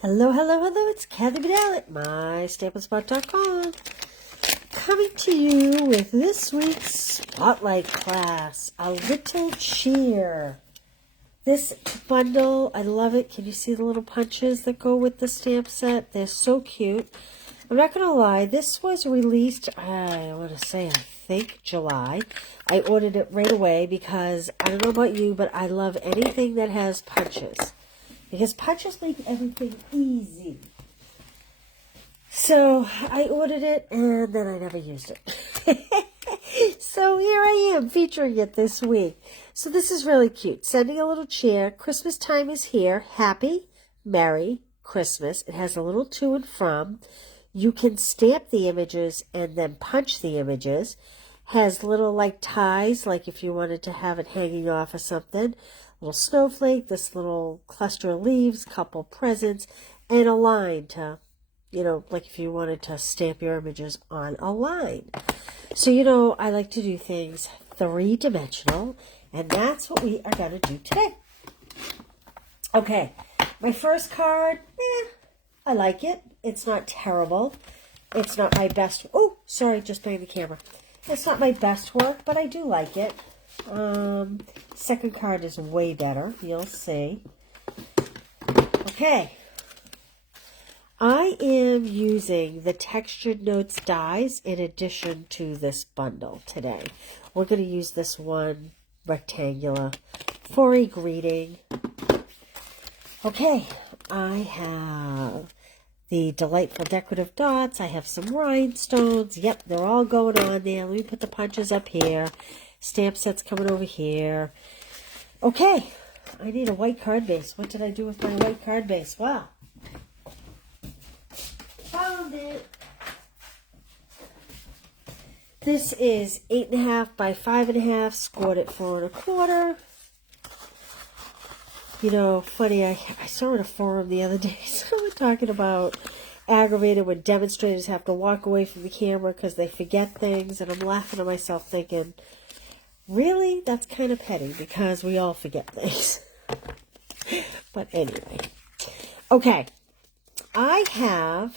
Hello, hello, hello, it's Kathy Bedell at MyStampingSpot.com, coming to you with this week's Spotlight class, A Little Cheer. This bundle, I love it. Can you see the little punches that go with the stamp set? They're so cute. I'm not going to lie, this was released, I want to say, I think July. I ordered it right away because, I don't know about you, but I love anything that has punches. Because punches make everything easy. So I ordered it and then I never used it. So here I am featuring it this week. So this is really cute. Sending a little cheer. Christmas time is here. Happy, Merry Christmas. It has a little to and from. You can stamp the images and then punch the images. Has little like ties, like if you wanted to have it hanging off or something. Little snowflake, this little cluster of leaves, couple presents, and a line to, like if you wanted to stamp your images on a line. So, I like to do things three-dimensional, and that's what we are going to do today. Okay, my first card, I like it. It's not terrible. It's not my best. Oh, sorry, just banged the camera. It's not my best work, but I do like it. Second card is way better. You'll see. Okay. I am using the Textured Notes dies in addition to this bundle today. We're going to use this one rectangular for a greeting. Okay. I have the Delightful Decorative Dots. I have some rhinestones. Yep, they're all going on there. Let me put the punches up here. Stamp set's coming over here. Okay, I need a white card base. What did I do with my white card base? Wow. Found it. This is 8.5 by 5.5, scored at 4 1/4. Funny, I saw in a forum the other day, someone talking about aggravated when demonstrators have to walk away from the camera because they forget things, and I'm laughing at myself thinking, really? That's kind of petty because we all forget things. But anyway. Okay. I have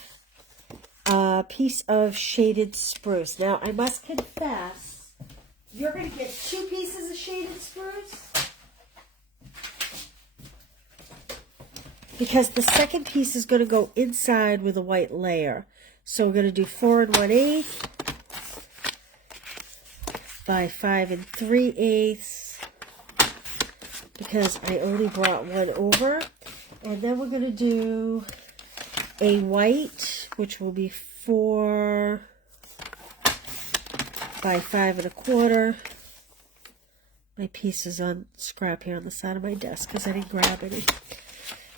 a piece of shaded spruce. Now, I must confess, you're going to get 2 pieces of shaded spruce. Because the second piece is going to go inside with a white layer. So we're going to do 4 1/8 by 5 3/8 because I only brought one over. And then we're going to do a white, which will be 4 by 5 1/4. My piece is on scrap here on the side of my desk because I didn't grab any.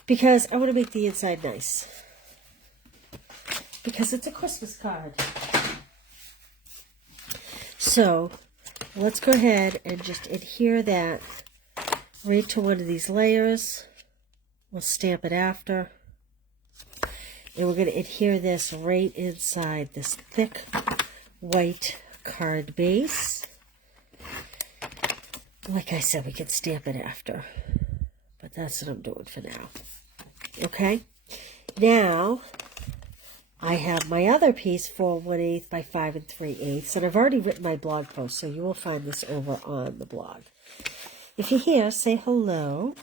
Because I want to make the inside nice. Because it's a Christmas card. So, let's go ahead and just adhere that right to one of these layers. We'll stamp it after. And we're going to adhere this right inside this thick white card base. Like I said, we can stamp it after. But that's what I'm doing for now. Okay? Now, I have my other piece, 4 1/8 by 5 3/8, and I've already written my blog post, so you will find this over on the blog. If you're here, say hello.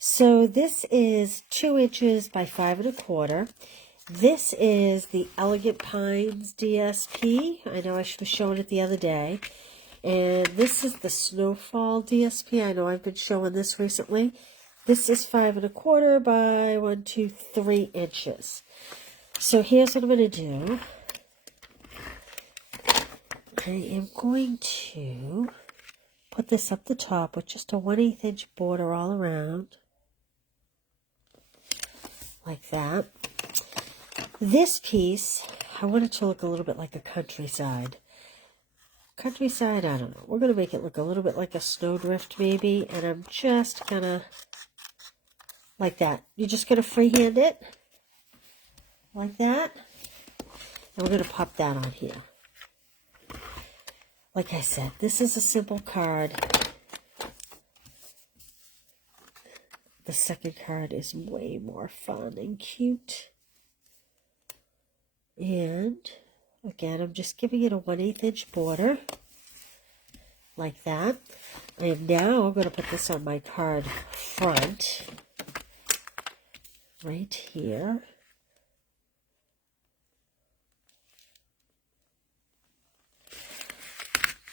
So this is 2 inches by 5 1/4. This is the Elegant Pines DSP. I know I was showing it the other day. And this is the Snowfall DSP. I know I've been showing this recently. This is 5 1/4 by 1, 2, 3 inches. So here's what I'm going to do. I am going to put this up the top with just a 1/8 inch border all around. Like that. This piece, I want it to look a little bit like a countryside. Countryside, I don't know. We're going to make it look a little bit like a snowdrift maybe. And I'm just going to, like that. You're just going to freehand it. Like that. And we're going to pop that on here. Like I said, this is a simple card. the second card is way more fun and cute. And again, I'm just giving it a 1/8 inch border, like that. I am now going to put this on my card front, right here.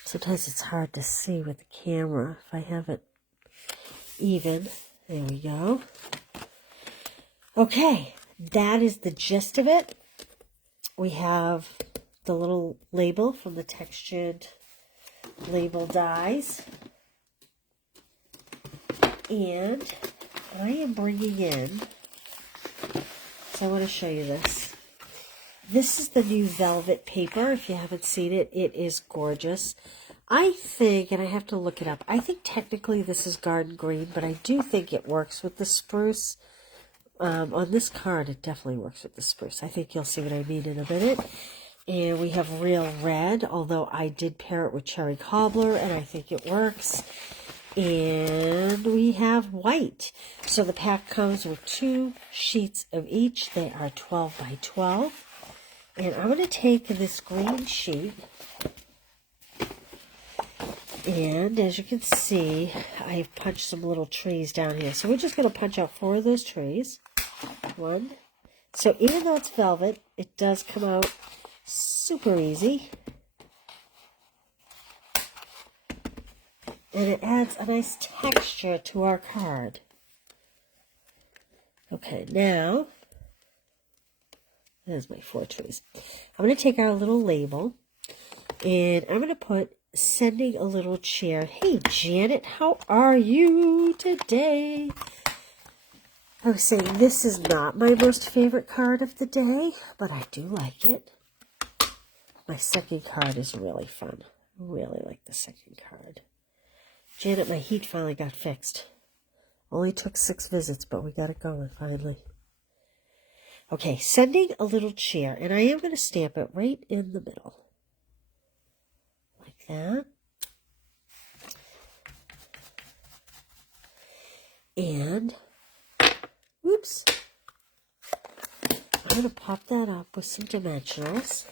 Sometimes it's hard to see with the camera if I have it even. There we go. Okay, that is the gist of it. We have the little label from the textured label dies. And I am bringing in, so I want to show you this. This is the new velvet paper. If you haven't seen it, it is gorgeous. I think, and I have to look it up, I think technically this is garden green, but I do think it works with the spruce. On this card, it definitely works with the spruce. I think you'll see what I mean in a minute. And we have real red, although I did pair it with cherry cobbler, and I think it works. And we have white. So the pack comes with 2 sheets of each. They are 12 by 12. And I'm going to take this green sheet. And as you can see, I've punched some little trees down here. So we're just going to punch out 4 of those trees. 1. So even though it's velvet, it does come out super easy. And it adds a nice texture to our card. Okay, now, there's my 4 trees. I'm going to take our little label, and I'm going to put sending a little cheer. Hey, Janet, how are you today? I was saying this is not my most favorite card of the day, but I do like it. My second card is really fun. I really like the second card. Janet, my heat finally got fixed. Only took 6 visits, but we got it going finally. Okay, sending a little cheer, and I am going to stamp it right in the middle. Like that. And, whoops, I'm going to pop that up with some dimensionals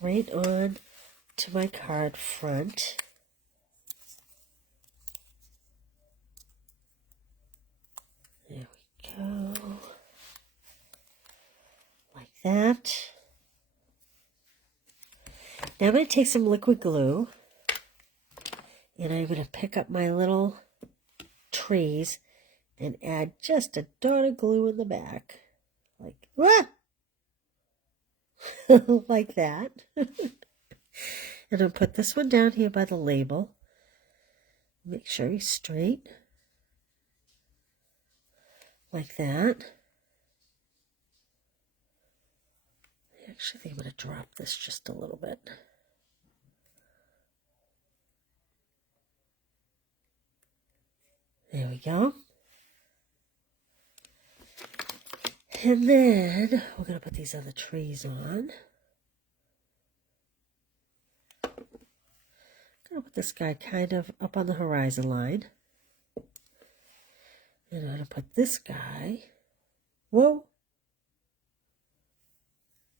right on to my card front. There we go. Like that. Now I'm going to take some liquid glue, and I'm going to pick up my little trees and add just a dot of glue in the back. Like, ah! Like that. And I'll put this one down here by the label. Make sure he's straight. Like that. I actually think I'm going to drop this just a little bit. There we go. And then we're going to put these other trees on. I'm going to put this guy kind of up on the horizon line. And I'm going to put this guy. Whoa.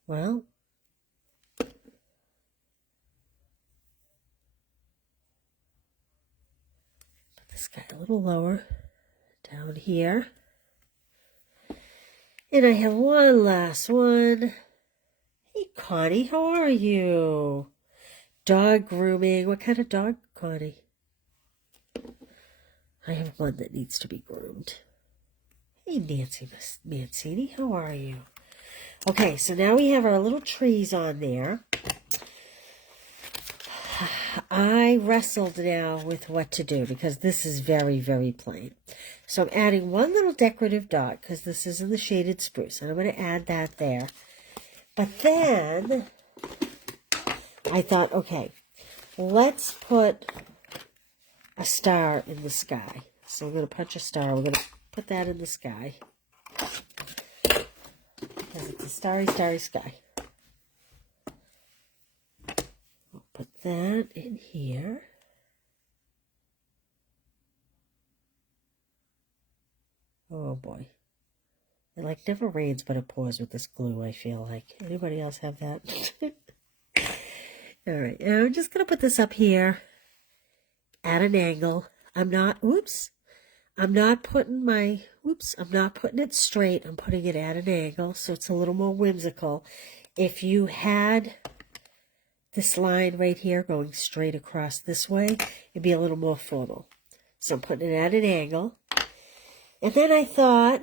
Well. Put this guy a little lower down here. And I have one last one. Hey, Connie, how are you? Dog grooming. What kind of dog, Connie? I have one that needs to be groomed. Hey, Nancy Mancini, how are you? Okay, so now we have our little trees on there. I wrestled now with what to do because this is very, very plain. So I'm adding one little decorative dot because this is in the shaded spruce. And I'm going to add that there. But then I thought, okay, let's put a star in the sky. So I'm going to punch a star. We're going to put that in the sky. Because it's a starry, starry sky. I'll put that in here. Oh boy. It like never rains, but it pours with this glue, I feel like. Anybody else have that? All right, and I'm just going to put this up here at an angle. I'm not putting it straight. I'm putting it at an angle, so it's a little more whimsical. If you had this line right here going straight across this way, it'd be a little more formal. So I'm putting it at an angle. And then I thought,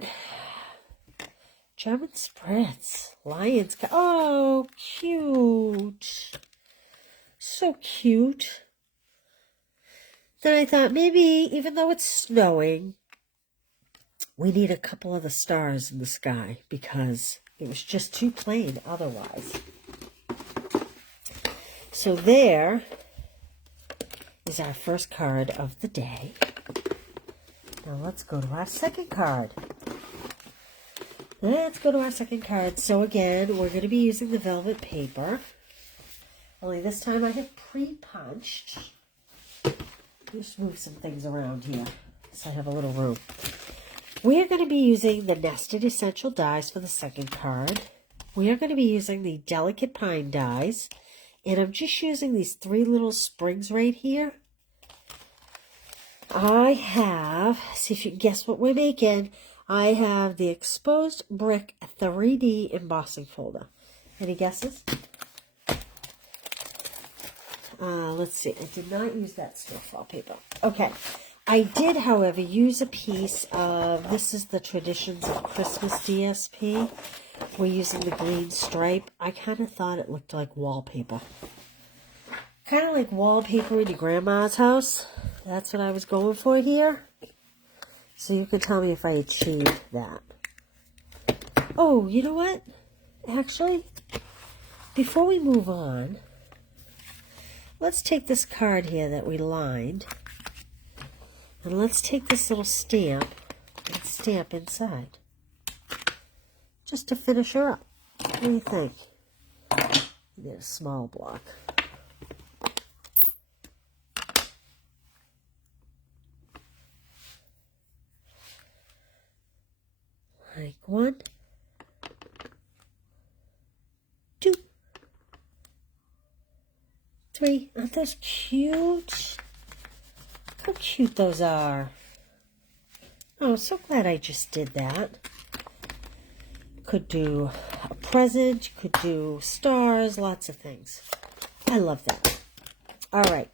German Spritz, Lions, oh, cute. So cute. Then I thought maybe, even though it's snowing, we need a couple of the stars in the sky because it was just too plain otherwise. So there is our first card of the day. Now let's go to our second card. So again, we're going to be using the velvet paper. Only this time I have pre-punched. Just move some things around here so I have a little room. We are going to be using the Nested Essential Dies for the second card. We are going to be using the Delicate Pine dies. And I'm just using these 3 little sprigs right here. I have, see if you can guess what we're making. I have the Exposed Brick 3D embossing folder. Any guesses? Let's see. I did not use that snowfall paper. Okay. I did, however, use a piece of, this is the Traditions of Christmas DSP. We're using the green stripe. I kind of thought it looked like wallpaper. Kind of like wallpaper in your grandma's house. That's what I was going for here. So you can tell me if I achieved that. Oh, you know what? Actually, before we move on, let's take this card here that we lined. And let's take this little stamp and stamp inside. Just to finish her up. What do you think? You need a small block. Like 1, 2, 3. Aren't those cute? How cute those are. Oh, so glad I just did that. Could do a present, could do stars, lots of things. I love that. All right.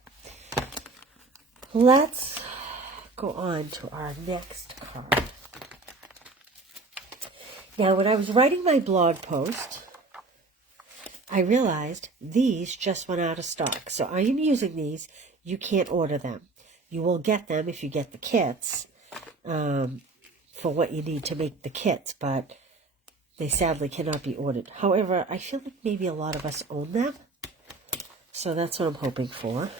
Let's go on to our next card. Now, when I was writing my blog post, I realized these just went out of stock. So I am using these. You can't order them. You will get them if you get the kits for what you need to make the kits, but they sadly cannot be ordered. However, I feel like maybe a lot of us own them. So that's what I'm hoping for.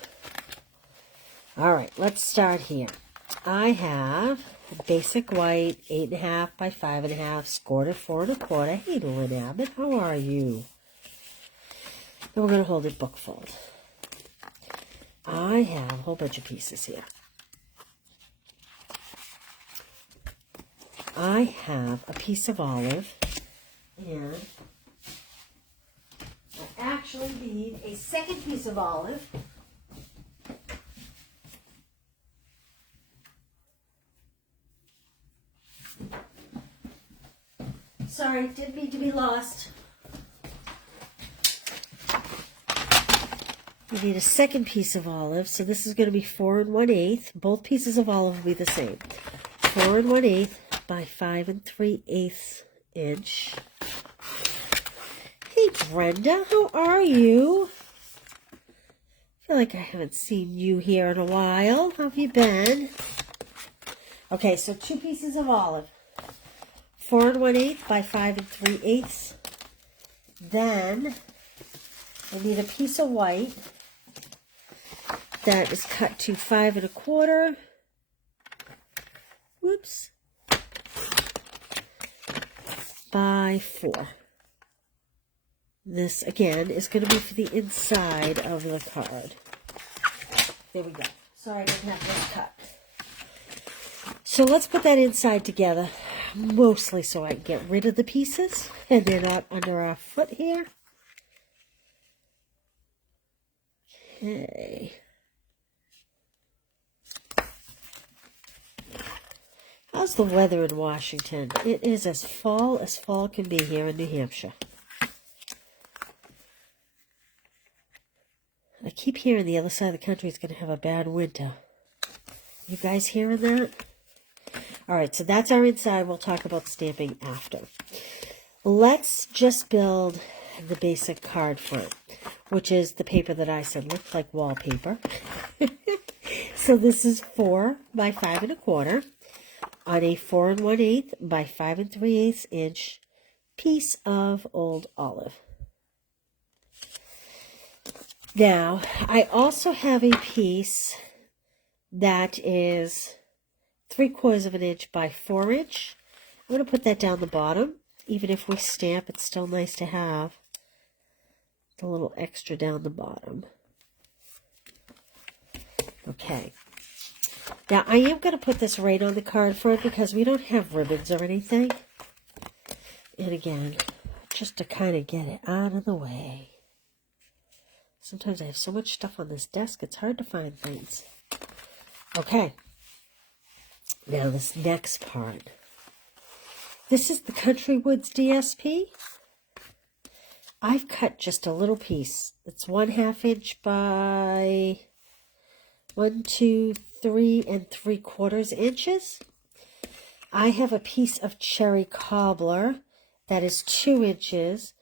All right, let's start here. I have basic white 8.5 by 5.5, scored at 4 1/4. Hey, Lynn Abbott, how are you? And we're going to hold it book fold. I have a whole bunch of pieces here. I have a piece of olive, and I actually need a second piece of olive. Sorry, didn't mean to be lost. We need a second piece of olive, so this is going to be 4 1/8. Both pieces of olive will be the same. 4 1/8 by 5 3/8 inch. Hey, Brenda, how are you? I feel like I haven't seen you here in a while. How have you been? Okay, so 2 pieces of olive. 4 1/8 by 5 3/8. Then I need a piece of white that is cut to 5 1/4. Whoops. By 4. This again is going to be for the inside of the card. There we go. Sorry, I didn't have this cut. So let's put that inside together. mostly so I can get rid of the pieces and they're not under our foot here. Okay. How's the weather in Washington? It is as fall can be here in New Hampshire. I keep hearing the other side of the country is going to have a bad winter. You guys hearing that? All right, so that's our inside. We'll talk about stamping after. Let's just build the basic card front, which is the paper that I said looked like wallpaper. So this is 4 by 5 1/4 on a 4 1/8 by 5 3/8 inch piece of old olive. Now, I also have a piece that is 3/4 of an inch by 4 inch. I'm going to put that down the bottom. Even if we stamp, it's still nice to have the little extra down the bottom. Okay. Now, I am going to put this right on the card front because we don't have ribbons or anything. And again, just to kind of get it out of the way. Sometimes I have so much stuff on this desk, it's hard to find things. Okay. Now, this next part. This is the Country Woods DSP. I've cut just a little piece. It's 1/2 inch by 1, 2, 3 3/4 inches. I have a piece of cherry cobbler that is 2 inches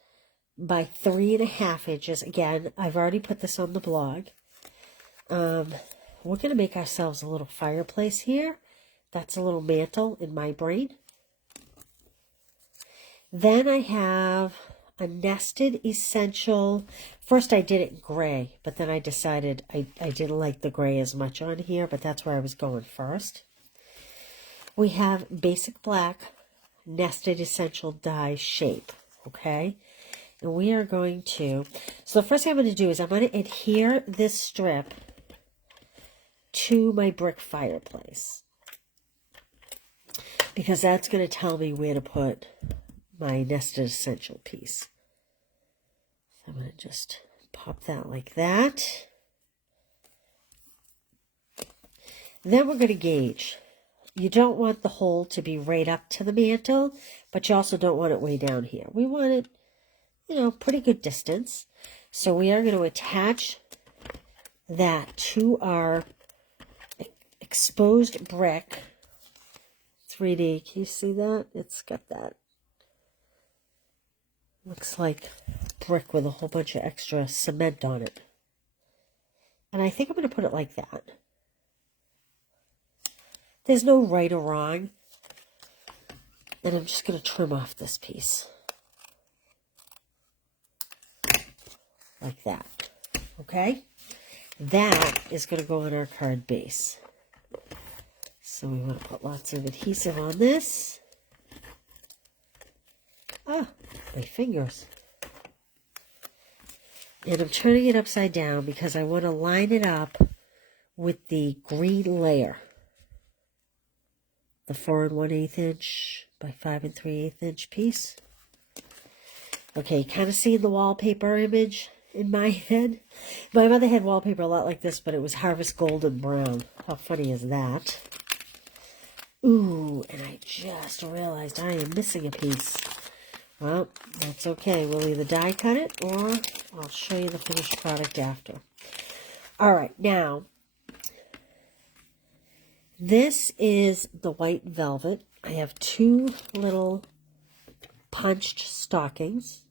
by 3 1/2 inches. Again, I've already put this on the blog. We're going to make ourselves a little fireplace here. That's a little mantle in my brain. Then I have a nested essential. First I did it in gray, but then I decided I didn't like the gray as much on here, but that's where I was going first. We have basic black nested essential die shape, okay? And we are going to, so the first thing I'm going to do is I'm going to adhere this strip to my brick fireplace, because that's going to tell me where to put my nested essential piece. So I'm going to just pop that like that. Then we're going to gauge. You don't want the hole to be right up to the mantle, but you also don't want it way down here. We want it, you know, pretty good distance. So we are going to attach that to our exposed brick. 3D, can you see that? It's got that. Looks like brick with a whole bunch of extra cement on it. And I think I'm going to put it like that. There's no right or wrong. And I'm just going to trim off this piece. Like that. Okay? That is going to go on our card base. So we want to put lots of adhesive on this. Ah, my fingers. And I'm turning it upside down because I want to line it up with the green layer. The 4 1/8 inch by 5 3/8 inch piece. Okay, kind of seeing the wallpaper image in my head. My mother had wallpaper a lot like this, but it was Harvest Golden Brown. How funny is that? Ooh, and I just realized I am missing a piece. Well, that's okay. We'll either die cut it or I'll show you the finished product after. All right, now, this is the white velvet. I have 2 little punched stockings.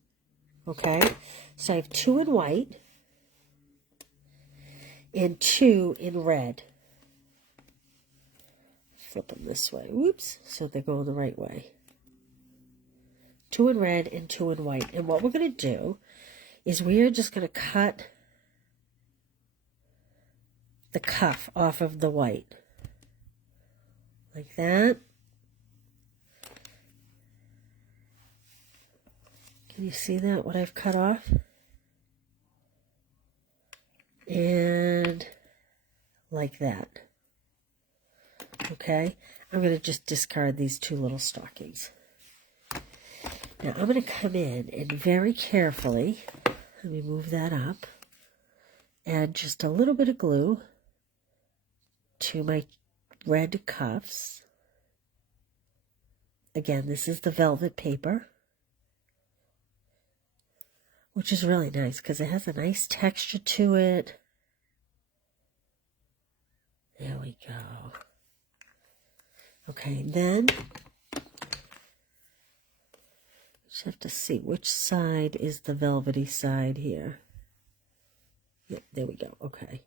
Okay, so I have 2 in white and 2 in red. Flip them this way. Whoops, so they're going the right way. 2 in red and 2 in white. And what we're going to do is we are just going to cut the cuff off of the white. Like that. Can you see that, what I've cut off? And like that. Okay, I'm going to just discard these two little stockings. Now I'm going to come in and very carefully, let me move that up, add just a little bit of glue to my red cuffs. Again, this is the velvet paper, which is really nice because it has a nice texture to it. There we go. Okay, then just have to see which side is the velvety side here. Yeah, there we go. Okay.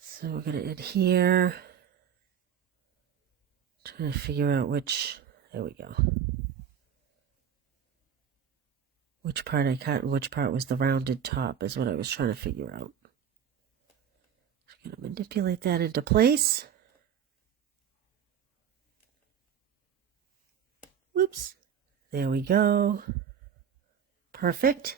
So we're going to add here. Trying to figure out which, there we go. Which part I cut and which part was the rounded top is what I was trying to figure out. Just going to manipulate that into place. Whoops. There we go. Perfect.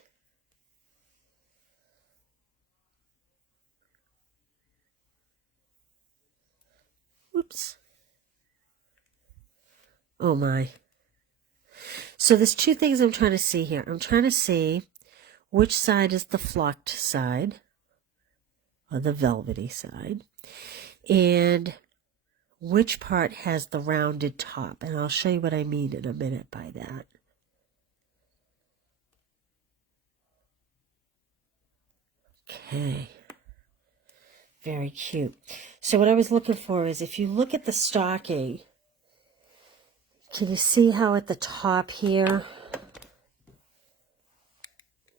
Whoops. Oh my. So there's two things I'm trying to see here. I'm trying to see which side is the flocked side, or the velvety side, and which part has the rounded top. And I'll show you what I mean in a minute by that. Okay. Very cute. So what I was looking for is, if you look at the stocking, can you see how at the top here,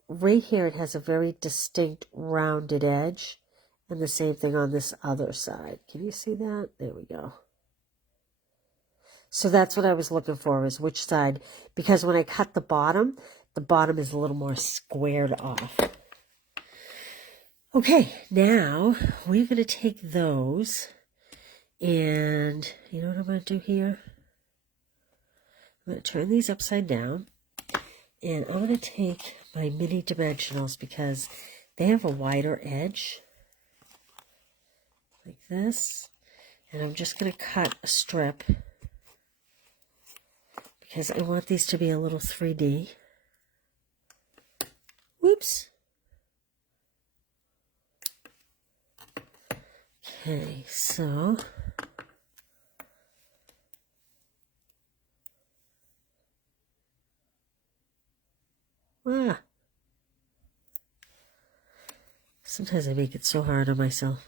right here, it has a very distinct rounded edge, and the same thing on this other side. Can you see that? There we go. So that's what I was looking for, is which side, because when I cut the bottom is a little more squared off. Okay, now we're going to take those, and you know what I'm going to do here? I'm going to turn these upside down, and I'm going to take my mini dimensionals because they have a wider edge, like this, and I'm just going to cut a strip because I want these to be a little 3D. Whoops. Okay, so sometimes I make it so hard on myself.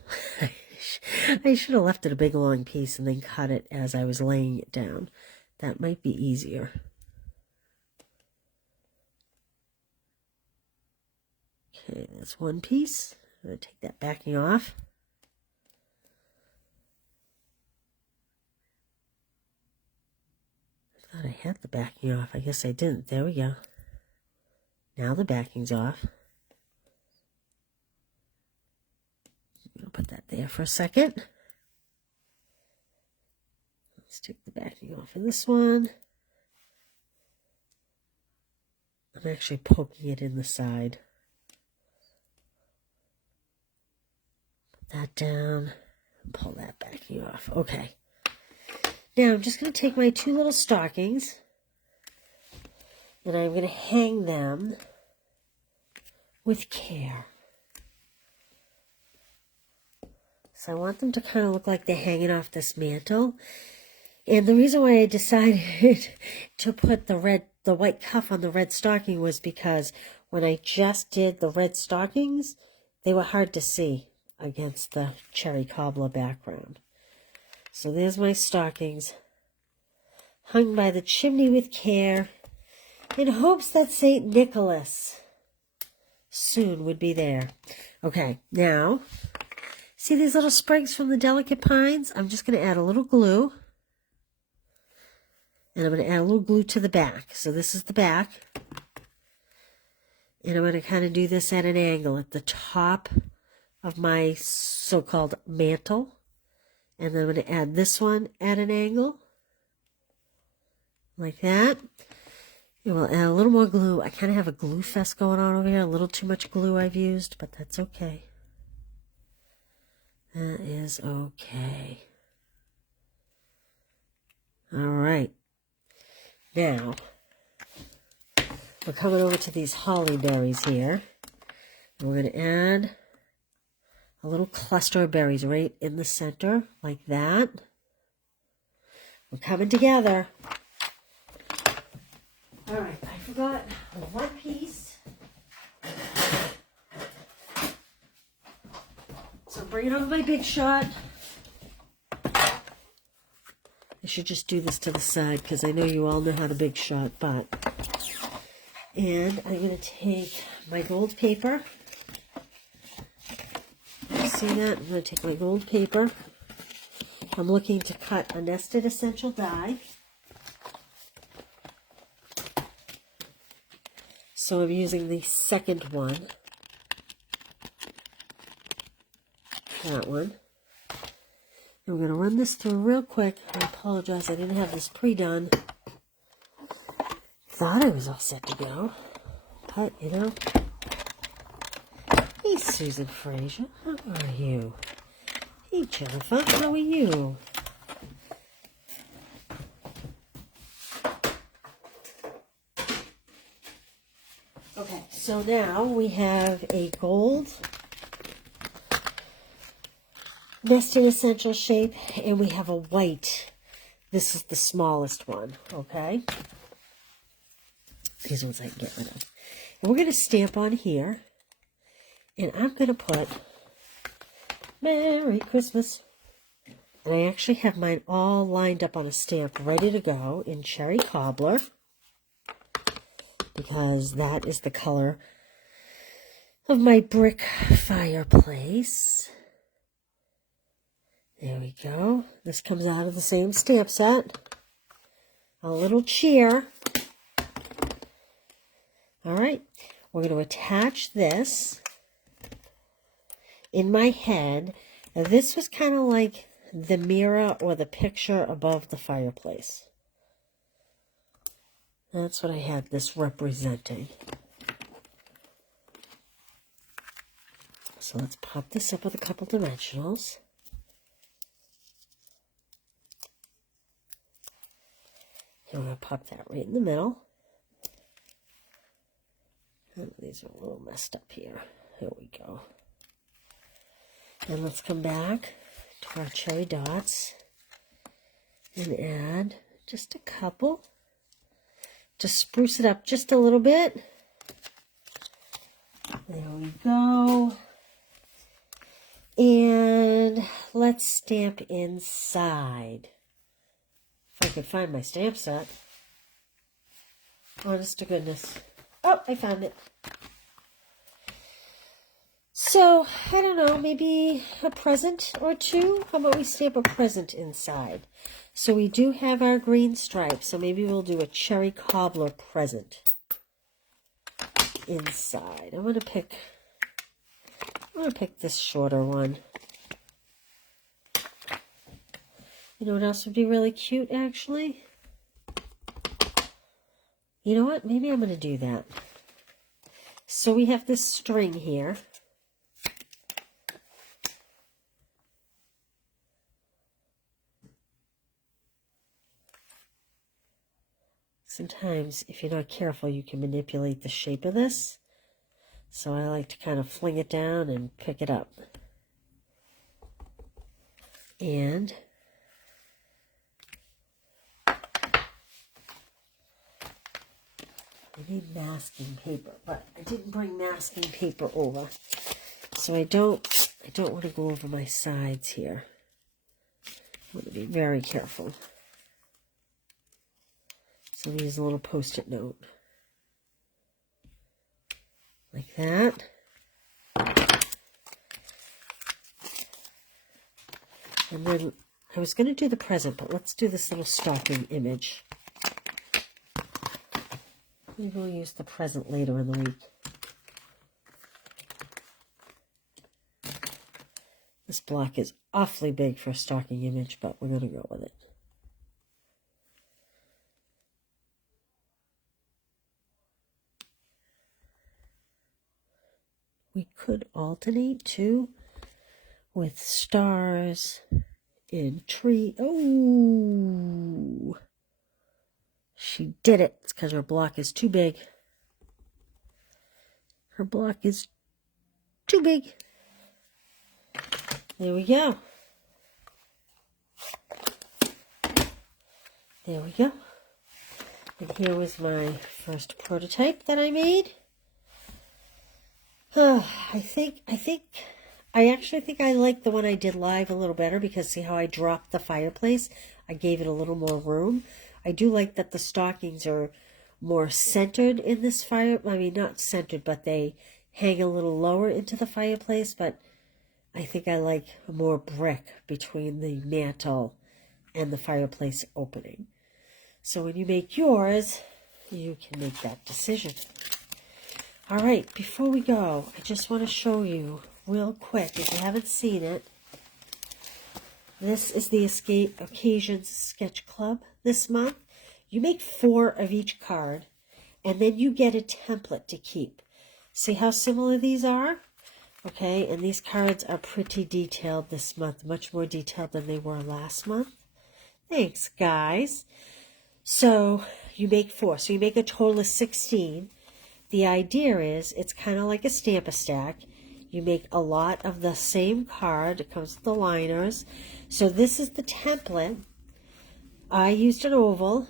I should have left it a big long piece and then cut it as I was laying it down. That might be easier. Okay, that's one piece. I'm going to take that backing off. I thought I had the backing off. I guess I didn't. There we go. Now the backing's off. I'll put that there for a second. Let's take the backing off of this one. I'm actually poking it in the side. Put that down and pull that backing off. Okay. Now I'm just going to take my two little stockings and I'm going to hang them with care. So I want them to kind of look like they're hanging off this mantle. And the reason why I decided to put the white cuff on the red stocking was because when I just did the red stockings, they were hard to see against the cherry cobbler background. So there's my stockings, hung by the chimney with care, in hopes that St. Nicholas soon would be there. Okay, now, see these little sprigs from the delicate pines? I'm just going to add a little glue. And I'm going to add a little glue to the back. So this is the back. And I'm going to kind of do this at an angle at the top of my so-called mantle. And then I'm going to add this one at an angle. Like that. And we'll add a little more glue. I kind of have a glue fest going on over here. A little too much glue I've used, but that's okay. That is okay. All right. Now, we're coming over to these holly berries here. And we're going to add a little cluster of berries right in the center, like that. We're coming together. All right, I forgot one piece. So I'm bringing over my Big Shot. I should just do this to the side because I know you all know how to Big Shot, but... And I'm going to take my gold paper. See that? I'm going to take my gold paper. I'm looking to cut a nested essential die. So I'm using the second one. That one. And we're going to run this through real quick. I apologize, I didn't have this pre-done. Thought I was all set to go. But, you know. Hey, Susan Fraser. How are you? Hey, Jennifer. How are you? Okay, so now we have a gold nested essential shape, and we have a white. This is the smallest one, okay? These ones I can get rid of. And we're going to stamp on here, and I'm going to put Merry Christmas. And I actually have mine all lined up on a stamp, ready to go in Cherry Cobbler, because that is the color of my brick fireplace. There we go. This comes out of the same stamp set. A little cheer. All right. We're going to attach this in my head. Now, this was kind of like the mirror or the picture above the fireplace. That's what I had this representing. So let's pop this up with a couple dimensionals. And we're going to pop that right in the middle. Oh, these are a little messed up here. There we go. And let's come back to our cherry dots and add just a couple to spruce it up just a little bit. There we go. And let's stamp inside. If I could find my stamp set. Honest to goodness. Oh, I found it. So, I don't know, maybe a present or two? How about we stamp a present inside? So we do have our green stripe, so maybe we'll do a cherry cobbler present inside. I'm gonna pick this shorter one. You know what else would be really cute, actually? You know what? Maybe I'm going to do that. So we have this string here. Sometimes, if you're not careful, you can manipulate the shape of this. So I like to kind of fling it down and pick it up. And I need masking paper, but I didn't bring masking paper over. So I don't want to go over my sides here. I want to be very careful. So I'm use a little post-it note. Like that. And then I was going to do the present, but let's do this little stocking image. Maybe we'll use the present later in the week. This block is awfully big for a stocking image, but we're going to go with it. We could alternate too, with stars and tree. Oh, she did it. It's because her block is too big. Her block is too big. There we go. There we go. And here was my first prototype that I made. I actually think I like the one I did live a little better because see how I dropped the fireplace? I gave it a little more room. I do like that the stockings are more centered in this fire. I mean, not centered, but they hang a little lower into the fireplace. But I think I like more brick between the mantle and the fireplace opening. So when you make yours, you can make that decision. All right, before we go, I just want to show you real quick, if you haven't seen it, this is the Escape Occasions Sketch Club this month. You make 4 of each card, and then you get a template to keep. See how similar these are? Okay, and these cards are pretty detailed this month, much more detailed than they were last month. Thanks, guys. So you make 4. So you make a total of 16. The idea is it's kind of like a Stamp-A-Stack. You make a lot of the same card. It comes with the liners. So this is the template. I used an oval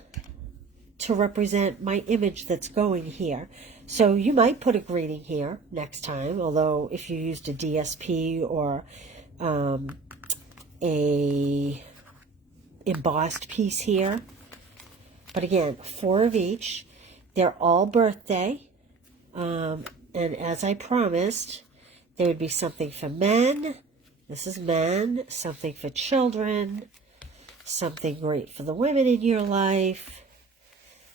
to represent my image that's going here. So you might put a greeting here next time, although if you used a DSP or a embossed piece here. But again, 4 of each. They're all birthday. And as I promised, there would be something for men. This is men. Something for children. Something great for the women in your life.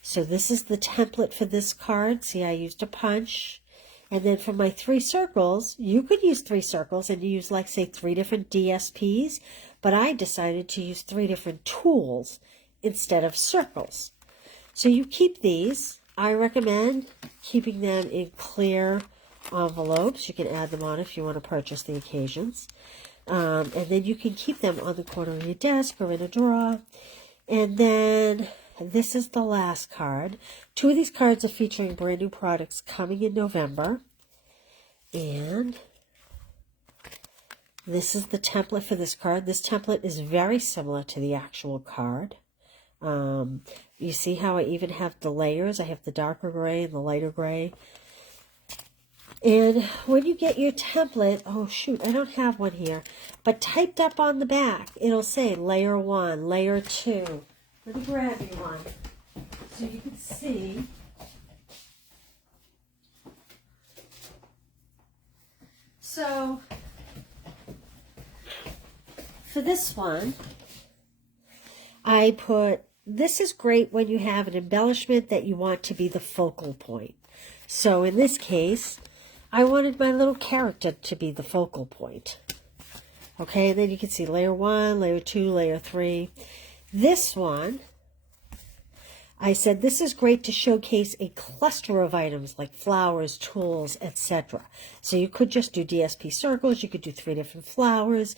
So this is the template for this card. See, I used a punch. And then for my 3 circles, you could use 3 circles and use, like, say, 3 different DSPs. But I decided to use 3 different tools instead of circles. So you keep these. I recommend keeping them in clear envelopes. You can add them on if you want to purchase the occasions. And then you can keep them on the corner of your desk or in a drawer. And then this is the last card. 2 of these cards are featuring brand new products coming in November. And this is the template for this card. This template is very similar to the actual card. You see how I even have the layers? I have the darker gray and the lighter gray. And when you get your template, oh shoot, I don't have one here, but typed up on the back, it'll say layer 1, layer 2. Let me grab you one so you can see. So for this one, I put, this is great when you have an embellishment that you want to be the focal point. So in this case, I wanted my little character to be the focal point. Okay, and then you can see layer 1, layer 2, layer 3. This one, I said this is great to showcase a cluster of items like flowers, tools, etc. So you could just do DSP circles, you could do 3 different flowers,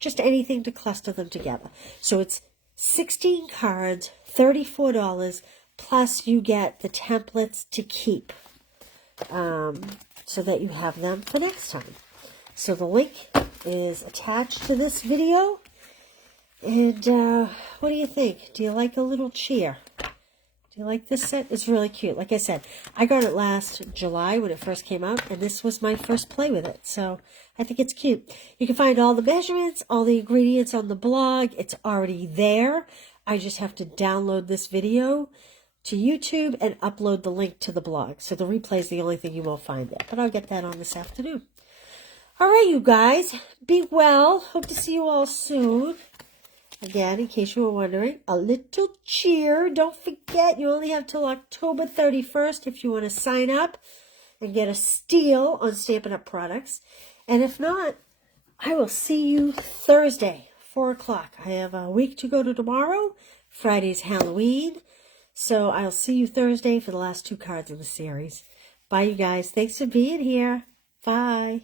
just anything to cluster them together. So it's 16 cards, $34, plus you get the templates to keep so that you have them for next time. So the link is attached to this video. And what do you think? Do you like a little cheer? Do you like this set? It's really cute. Like I said, I got it last July when it first came out, and this was my first play with it. So I think it's cute. You can find all the measurements, all the ingredients on the blog. It's already there. I just have to download this video to YouTube and upload the link to the blog. So the replay is the only thing you won't find there. But I'll get that on this afternoon. All right, you guys. Be well. Hope to see you all soon. Again, in case you were wondering, a little cheer. Don't forget, you only have till October 31st if you want to sign up and get a steal on Stampin' Up! Products. And if not, I will see you Thursday, 4 o'clock. I have a week to go to tomorrow. Friday's Halloween. So I'll see you Thursday for the last 2 cards in the series. Bye, you guys. Thanks for being here. Bye.